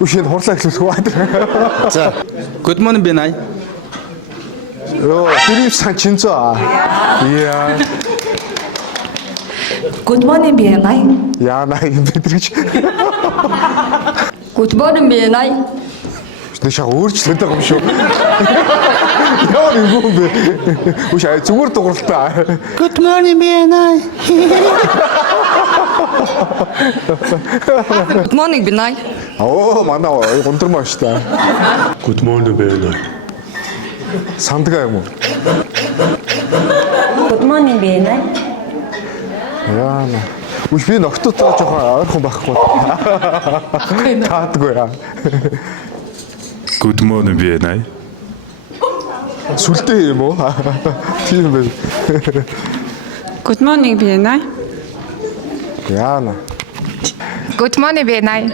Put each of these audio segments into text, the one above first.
Ушин хурлаа эхлүүлэх үү? За. Good morning Binay. Тэрийг сан чинцөө. Яа. Good morning Binay. Яа наа юм бэдрэж. Good morning Binay. Тэшээ өөрчлөлт байгаа юм шүү. Яа юм бэ? Үш ай зүгээр дууралтаа. Good morning Binay. Good morning Binay. Оо манай гондрмаа шүү дээ. Good morning Binay. Сандгаа юм уу? Good morning Binay. Яа наа. Үш би ногтотоо жоохон ойрхон байхгүй. Таадгүй яа. Good morning Binay. Сүлдээ юм уу? Тийм байх. Good morning Binay. Яа наа. Good morning Binay.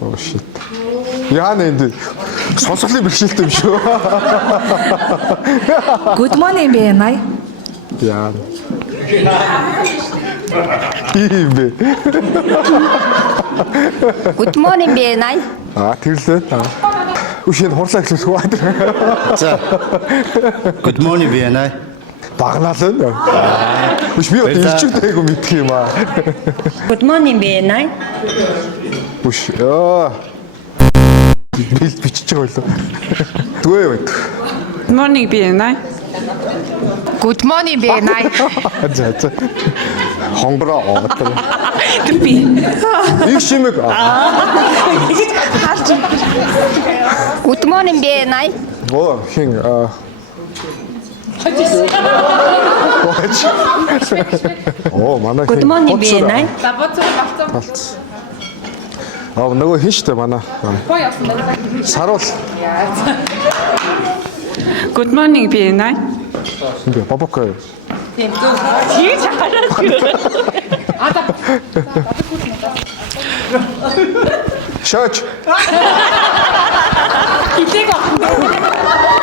Oh shit. Яа наа энэ сонсголын бэрхшээлтэй юм шүү. Good morning Binay. Яа. Тийм бэ. Good morning Binay. Тэрлээ. Ушин хурлаа эхлүүлэх үү? За. Good morning Binay. Багнаалаа. Уш би одоо ирчүүдэйг мэдх юм аа. Good morning Binay. Уш бил бичиж байгаа байлаа. Түгээ байт. Good morning Binay. Good morning Binay. За. Хонгороо оотоо. Би. Их шимэг. Good morning Binay. Оо хин Оо манай Good morning Binay. Нөгөө хин штэ манай. Саруул. Good morning Binay. Ингээ бабака. Шаач. Хитэг авах.